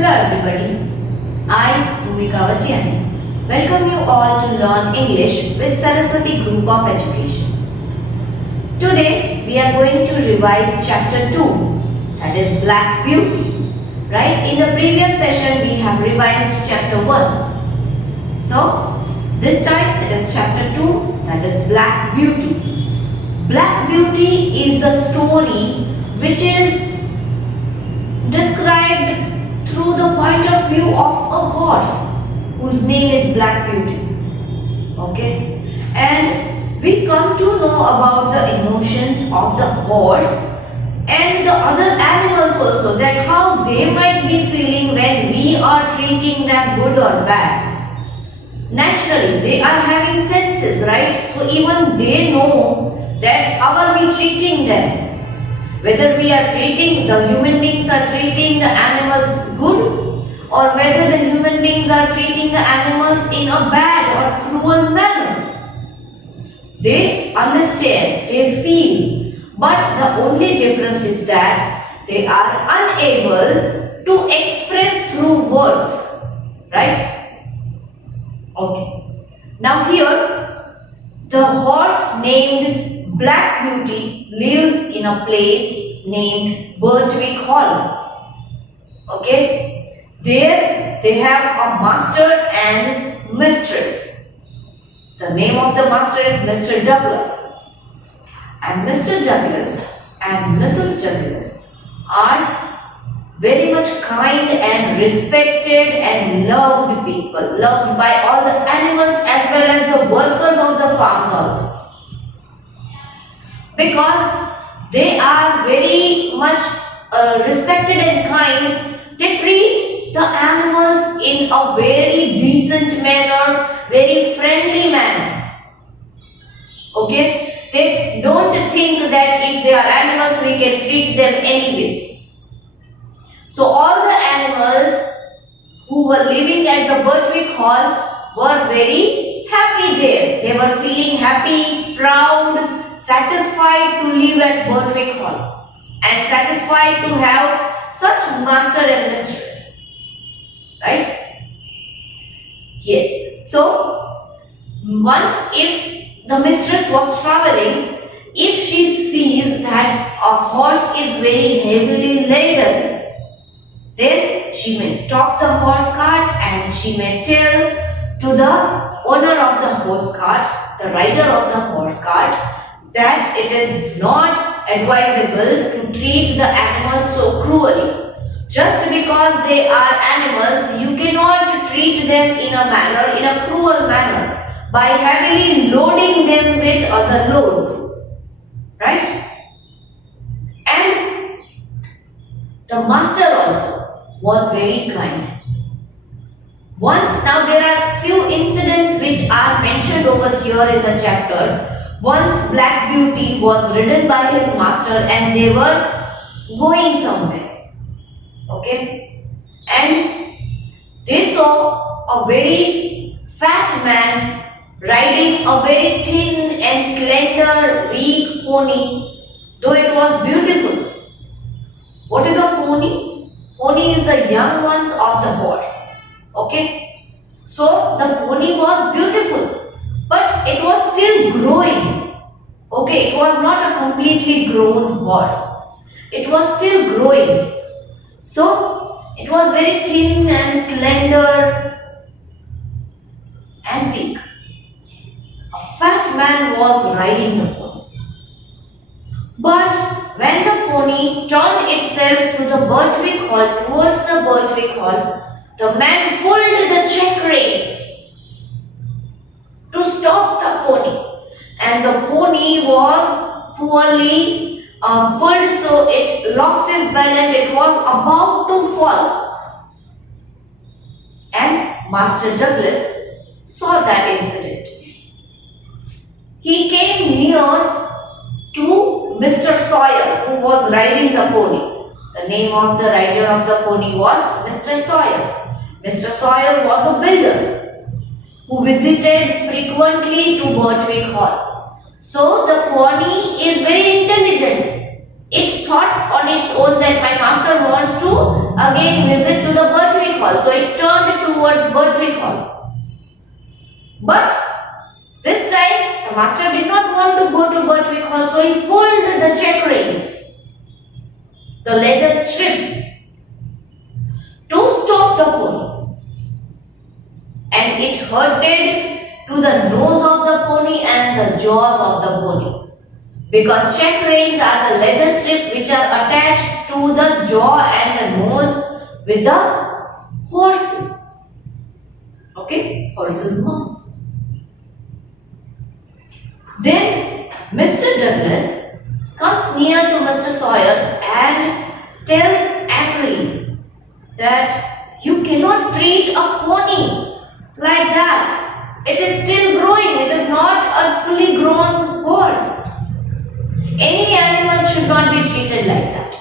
Hello everybody, I, Bhumika Vasiani, welcome you all to learn English with Saraswati Group of Education. Today we are going to revise chapter 2, that is Black Beauty. Right, in the previous session we have revised chapter 1. So, this time it is chapter 2, that is Black Beauty. Black Beauty is the story which is described through the point of view of a horse whose name is Black Beauty. Okay, and we come to know about the emotions of the horse and the other animals also, that how they might be feeling when we are treating them good or bad. Naturally, they are having senses, right? So even they know that how are we treating them. Whether we are treating, the human beings are treating the animals good, or whether the human beings are treating the animals in a bad or cruel manner. They understand, they feel, but the only difference is that they are unable to express through words, right? Okay. Now here, the horse named Black Beauty lives in a place named Birtwick Hall. Okay, there they have a master and mistress. The name of the master is Mr. Douglas. And Mr. Douglas and Mrs. Douglas are very much kind and respected and loved people, loved by all the animals as well as the workers of the farms also. Because they are very much respected and kind, they treat the animals in a very decent manner, very friendly manner. Okay, they don't think that if they are animals we can treat them anyway. So all the animals who were living at the Birtwick Hall were very happy there. They were feeling happy, proud, satisfied to live at Birtwick Hall and satisfied to have such master and mistress. Right? Yes. So, once if the mistress was traveling, if she sees that a horse is very heavily laden, then she may stop the horse cart and she may tell to the owner of the horse cart, the rider of the horse cart, that it is not advisable to treat the animals so cruelly. Just because they are animals, you cannot treat them in a manner, in a cruel manner, by heavily loading them with other loads. Right? And the master also was very kind. Once, now there are few incidents which are mentioned over here in the chapter. Once Black Beauty was ridden by his master and they were going somewhere. Okay? And they saw a very fat man riding a very thin and slender, weak pony, though it was beautiful. What is a pony? Pony is the young ones of the horse. Okay? So the pony was beautiful, but it was still growing. Okay, it was not a completely grown horse. It was still growing. So it was very thin and slender and weak. A fat man was riding the pony. But when the pony turned itself to the Birtwick Hall, towards the Birtwick Hall, the man pulled the check reins to stop the pony. And the pony was poorly pulled, so it lost its balance. It was about to fall. And Master Douglas saw that incident. He came near to Mr. Sawyer, who was riding the pony. The name of the rider of the pony was Mr. Sawyer. Mr. Sawyer was a builder who visited frequently to Birtwick Hall. So the pony is very intelligent. It thought on its own that my master wants to again visit to the Birtwick Hall. So it turned towards Birtwick Hall. But this time the master did not want to go to Birtwick Hall, so he pulled the check reins, the leather strip, to stop the pony. And it hurted to the nose of the pony and the jaws of the pony. Because check reins are the leather strip which are attached to the jaw and the nose with the horses. Okay, horse's mouth. Then Mr. Douglas comes near to Mr. Sawyer and tells angrily that you cannot treat a pony like that. It is still growing. It is not a fully grown horse. Any animal should not be treated like that.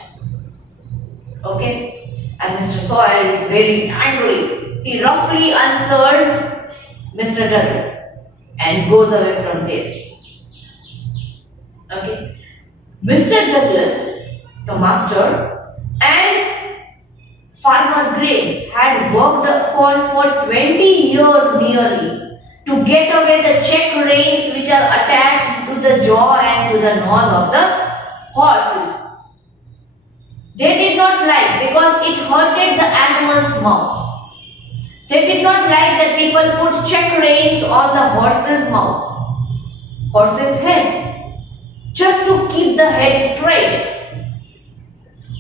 Okay? And Mr. Sawyer is very angry. He roughly answers Mr. Douglas and goes away from there. Okay? Mr. Douglas, the master, and Farmer Gray had worked upon for 20 years nearly to get away the check reins which are attached to the jaw and to the nose of the horses. They did not like because it hurted the animal's mouth. They did not like that people put check reins on the horse's mouth, horse's head, just to keep the head straight.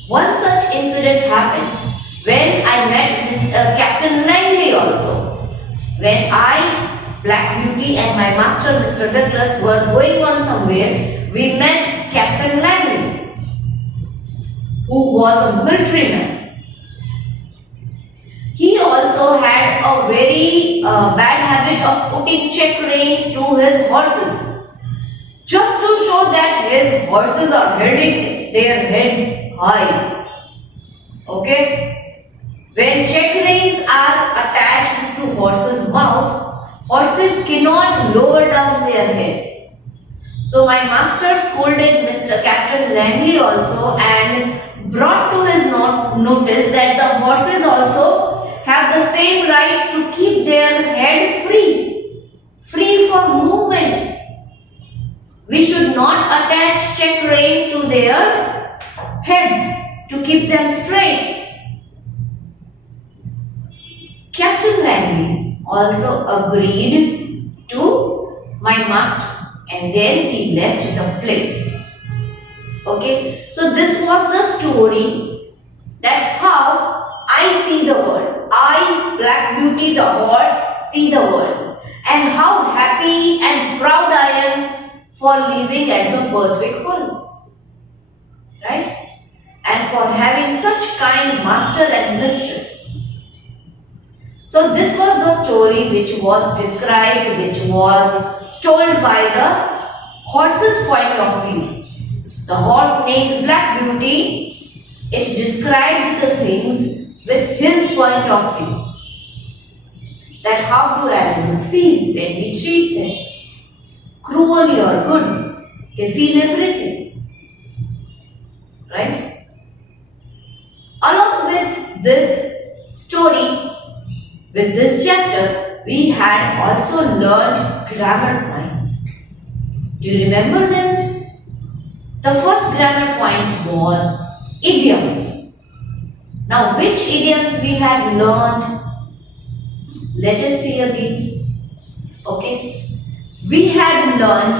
One such incident happened when I met Captain Langley also. When I, Black Beauty, and my master Mr. Douglas were going on somewhere, we met Captain Langley, who was a military man. He also had a very bad habit of putting check reins to his horses, just to show that his horses are holding their heads high. Okay? When check reins are attached to horse's mouth, horses cannot lower down their head. So my master scolded Mr. Captain Langley also and brought to his notice that the horses also have the same right to keep their head free for movement. We should not attach check reins to their heads to keep them straight. Captain Langley also agreed to my master, and then he left the place. Okay, so this was the story that how I see the world. I, Black Beauty, the horse, see the world, and how happy and proud I am for living at the Birtwick Hall, right? And for having such kind master and mistress. So this was the story which was described, which was told by the horse's point of view. The horse named Black Beauty, it described the things with his point of view. That how do animals feel when we treat them? Cruelly or good, they feel everything. Right? Along with this story, with this chapter, we had also learned grammar points. Do you remember them? The first grammar point was idioms. Now, which idioms we had learned? Let us see again. Okay. We had learned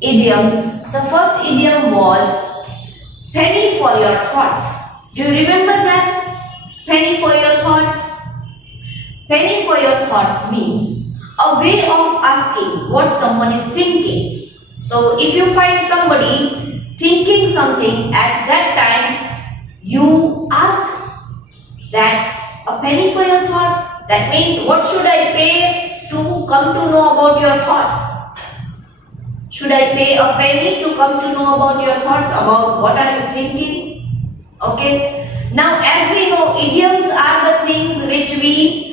idioms. The first idiom was penny for your thoughts. Do you remember that? Penny for your thoughts. Penny for your thoughts means a way of asking what someone is thinking. So if you find somebody thinking something at that time, you ask that a penny for your thoughts. That means what should I pay to come to know about your thoughts? Should I pay a penny to come to know about your thoughts, about what are you thinking? Okay. Now as we know, idioms are the things which we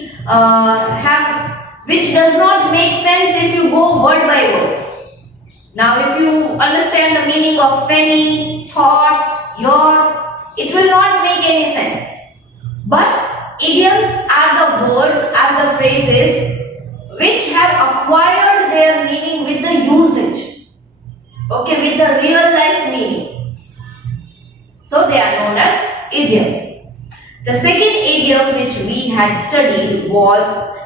which does not make sense if you go word by word. Now if you understand the meaning of penny, thoughts, it will not make any sense. But idioms are the words, are the phrases which have acquired their meaning with the usage. Okay, with the real life meaning. So they are known as idioms. The second idiom which we had studied was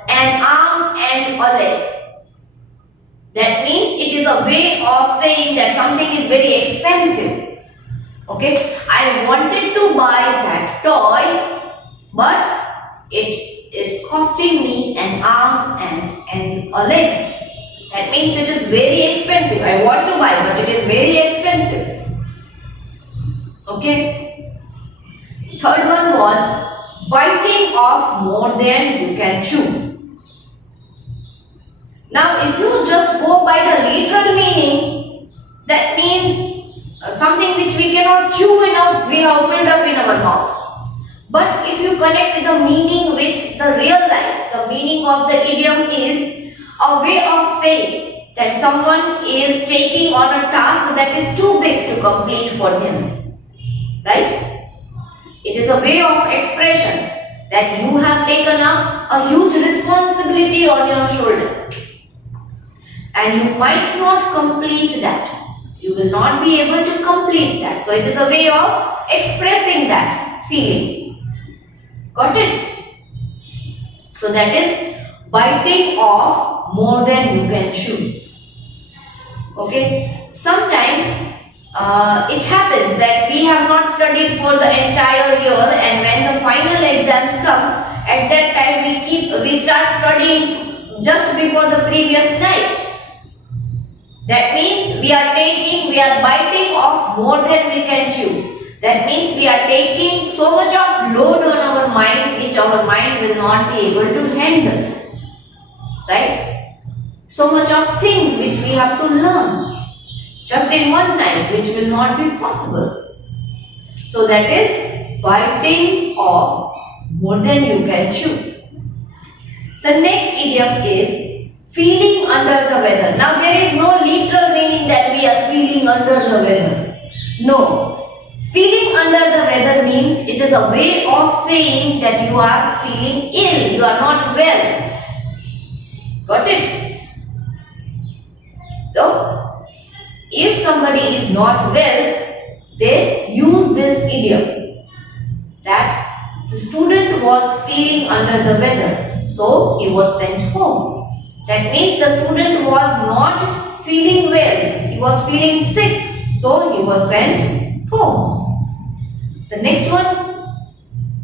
an arm and a leg. That means it is a way of saying that something is very expensive. Okay, I wanted to buy that toy, but it is costing me an arm and a leg. That means it is very expensive. I want to buy, but it is very expensive. Okay. Third one was biting off more than you can chew. Now, if you just go by the literal meaning, that means something which we cannot chew enough, we have filled up in our mouth. But if you connect the meaning with the real life, the meaning of the idiom is a way of saying that someone is taking on a task that is too big to complete for him. Right? It is a way of expression that you have taken up a huge responsibility on your shoulder. And you might not complete that. You will not be able to complete that. So it is a way of expressing that feeling. Got it? So that is biting off more than you can chew. Okay? Sometimes it happens that we have not studied for the entire year, and when the final exams come, at that time we start studying just before the previous night. That means we are biting off more than we can chew. That means we are taking so much of load on our mind which our mind will not be able to handle. Right? So much of things which we have to learn just in one night, which will not be possible. So that is biting off more than you can chew. The next idiom is feeling under the weather. Now there is no literal meaning that we are feeling under the weather. No. Feeling under the weather means it is a way of saying that you are feeling ill, you are not well. Got it? So, if somebody is not well, they use this idiom that the student was feeling under the weather, so he was sent home. That means the student was not feeling well, he was feeling sick, so he was sent home. The next one,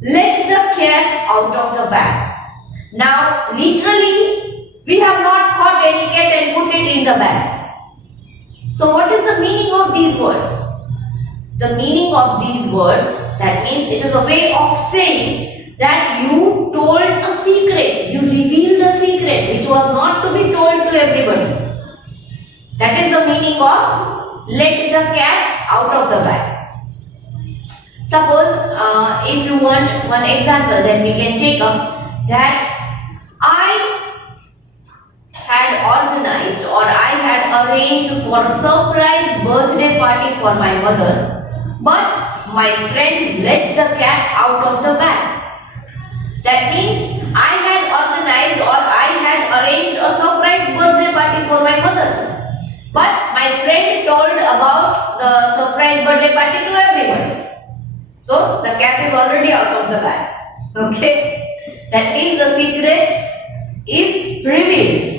let the cat out of the bag. Now, literally, we have not caught any cat and put it in the bag. So, what is the meaning of these words? The meaning of these words, that means it is a way of saying that you told a secret, you revealed a secret which was not to be told to everybody. That is the meaning of let the cat out of the bag. Suppose if you want one example, then we can take up that I had organized or I had arranged for a surprise birthday party for my mother, but my friend let the cat out of the bag. That means I had organized or I had arranged a surprise birthday party for my mother, but my friend told about the surprise birthday party to everyone. So the cat is already out of the bag. Okay? That means the secret is revealed.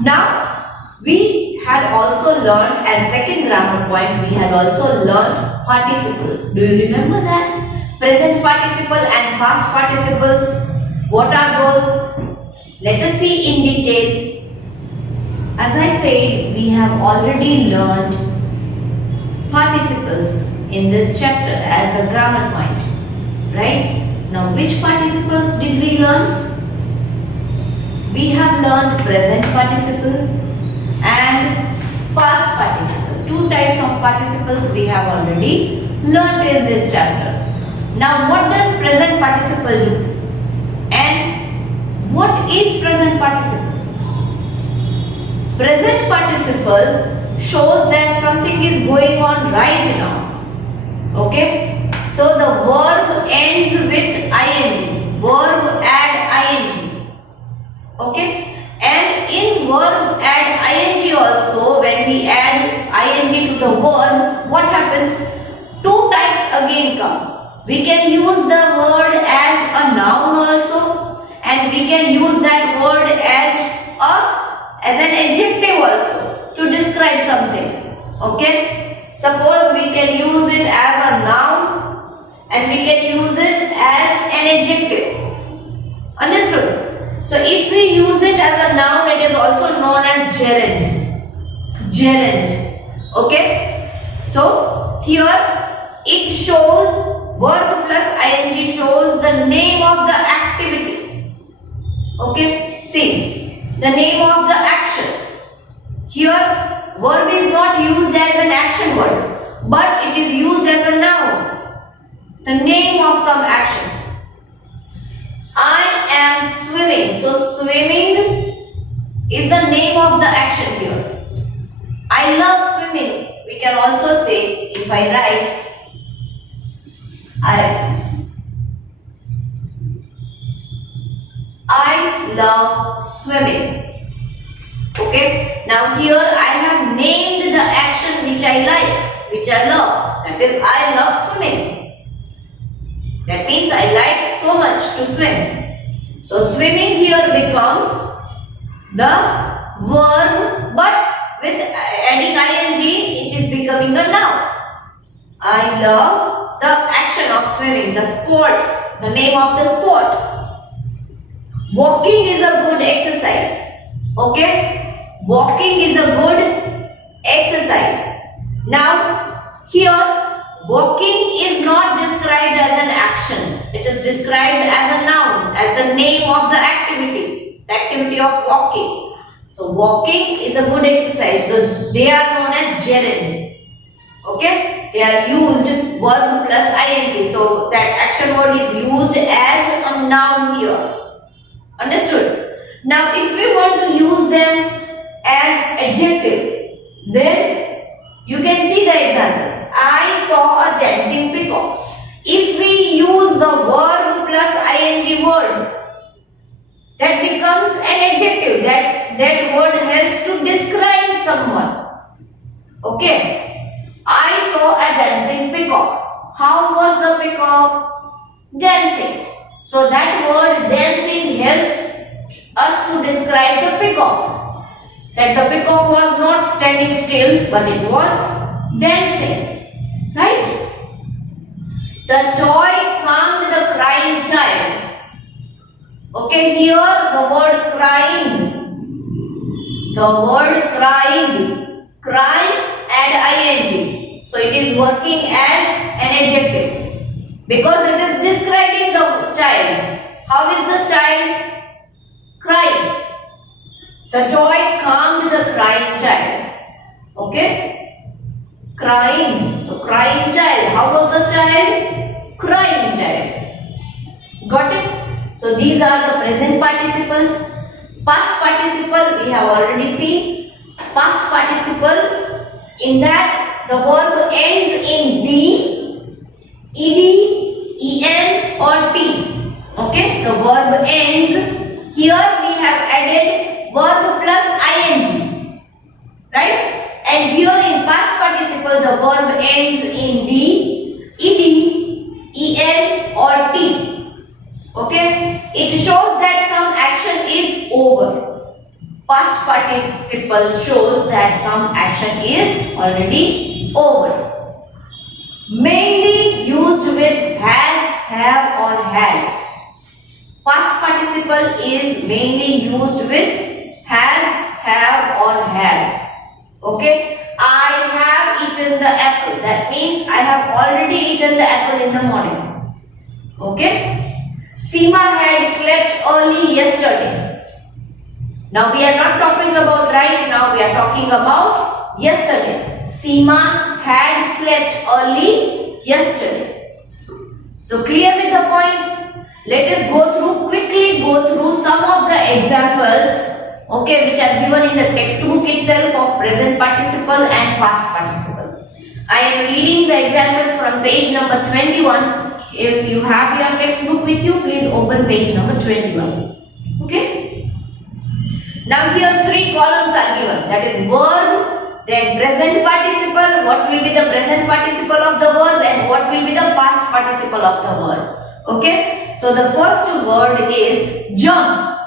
Now, we had also learned as second grammar point, we had also learned participles. Do you remember that? Present participle and past participle. What are those? Let us see in detail. As I said, we have already learned participles in this chapter as the grammar point. Right? Now, which participles did we learn? We have learned present participle and past participle. Two types of participles we have already learned in this chapter. Now, what does present participle do? And what is present participle? Present participle shows that something is going on right now. Okay, so the verb ends with ing. Verb add ing. Okay, and in verb add ing also, when we add ing to the verb, what happens? Two types again comes. We can use the word as a noun also, and we can use that word as an adjective also to describe something. Okay, suppose we can use it as a noun and we can use it as an adjective. Understood? So if we use it as a noun, it is also known as gerund. Gerund. Okay, so here it shows, verb plus ing shows the name of the activity. Okay, see, the name of the action. Here verb is not used as an action word, but it is used as a noun, the name of some action. I am swimming. So swimming is the name of the action here. I love swimming. We can also say, if I write, I love swimming. Okay. Now here I have named the action which I like, which I love. That is, I love swimming. That means I like so much to swim. So swimming here becomes the verb, but with adding ing, it is becoming a noun. I love the action of swimming, the sport, the name of the sport. Walking is a good exercise. Okay? Walking is a good exercise. Now, here, walking is not described as an action. It is described as a noun, as the name of the activity of walking. So, walking is a good exercise. So, they are known as gerund. Okay, they are used verb plus ing. So that action word is used as a noun here. Understood? Now if we want to use them as adjectives, then you can see the example. I saw a dancing peacock. If we use the verb plus ing word, that becomes an adjective. That word helps to describe someone. Okay. I saw a dancing peacock. How was the peacock? Dancing. So that word dancing helps us to describe the peacock. That the peacock was not standing still, but it was dancing. Right? The toy calmed the crying child. Okay, here the word crying. The word crying. Cry add ing. So it is working as an adjective because it is describing the child. How is the child crying? The toy calmed the crying child. Okay? Crying. So crying child. How was the child? Crying child. Got it? So these are the present participles. Past participle we have already seen. Past participle, in that the verb ends in D, ed, en or t. Okay, the verb ends. Here we have added verb plus ing. Right? And here in past participle the verb ends in D, ed, en or t. Okay? It shows that some action is over. Past participle shows that some action is already over. Mainly used with has, have or had. Past participle is mainly used with has, have or had. Okay? I have eaten the apple. That means I have already eaten the apple in the morning. Okay? Seema had slept early yesterday. Now we are not talking about right now, we are talking about yesterday. Seema had slept early yesterday. So clear with the point? Let us quickly go through some of the examples, okay, which are given in the textbook itself of present participle and past participle. I am reading the examples from page number 21. If you have your textbook with you, please open page number 21. Okay? Now here three columns are given. That is verb, then present participle, what will be the present participle of the verb, and what will be the past participle of the verb. Okay? So the first word is jump.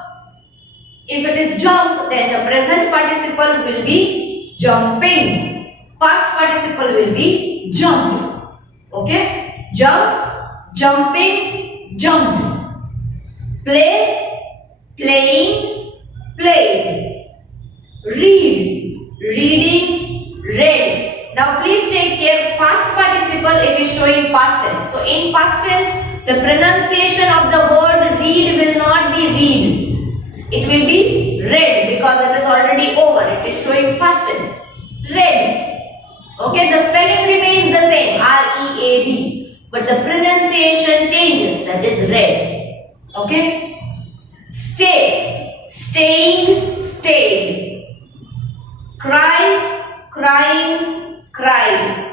If it is jump, then the present participle will be jumping. Past participle will be jumping. Okay? Jump, jumping, jumping. Play, playing, played. Read, reading, read. Now please take care, past participle, it is showing past tense. So in past tense, the pronunciation of the word read will not be read. It will be read because it is already over. It is showing past tense. Read. Okay, the spelling remains the same, R-E-A-D. But the pronunciation changes, that is read. Okay. Stay, staying, stayed. Cry, crying, cried.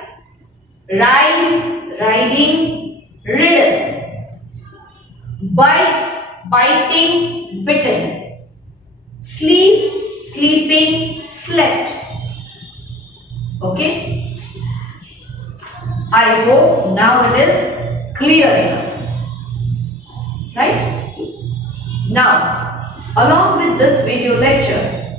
Ride, riding, ridden. Bite, biting, bitten. Sleep, sleeping, slept. Okay. I hope now it is clear enough. Right? Now, along with this video lecture,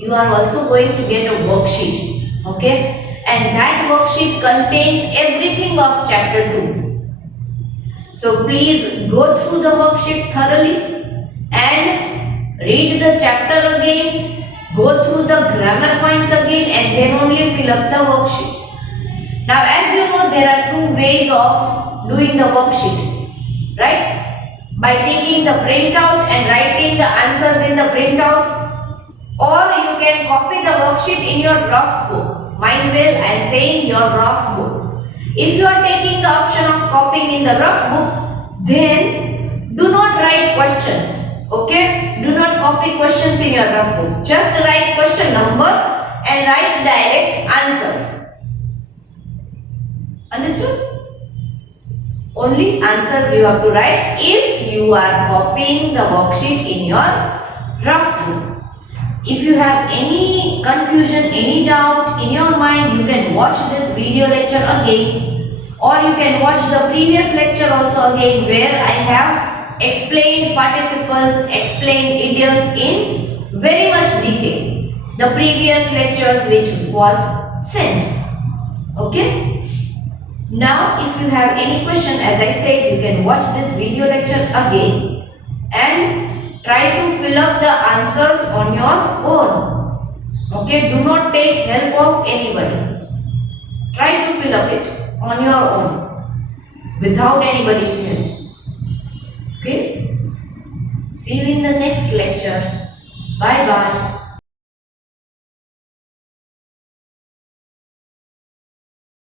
you are also going to get a worksheet. Okay? And that worksheet contains everything of chapter 2. So please go through the worksheet thoroughly and read the chapter again, go through the grammar points again, and then only fill up the worksheet. Now as you know, there are two ways of doing the worksheet, right? By taking the printout and writing the answers in the printout, or you can copy the worksheet in your rough book. Mind well, I am saying your rough book. If you are taking the option of copying in the rough book, then do not write questions. Okay? Do not copy questions in your rough book. Just write question number and write direct answers. Understood? Only answers you have to write if you are copying the worksheet in your rough book. If you have any confusion, any doubt in your mind, you can watch this video lecture again, or you can watch the previous lecture also again, where I have explained participles, explained idioms in very much detail. The previous lectures which was sent. Okay? Now if you have any question, as I said, you can watch this video lecture again and try to fill up the answers on your own. Okay? Do not take help of anybody. Try to fill up it on your own without anybody's help. Okay? See you in the next lecture. Bye bye.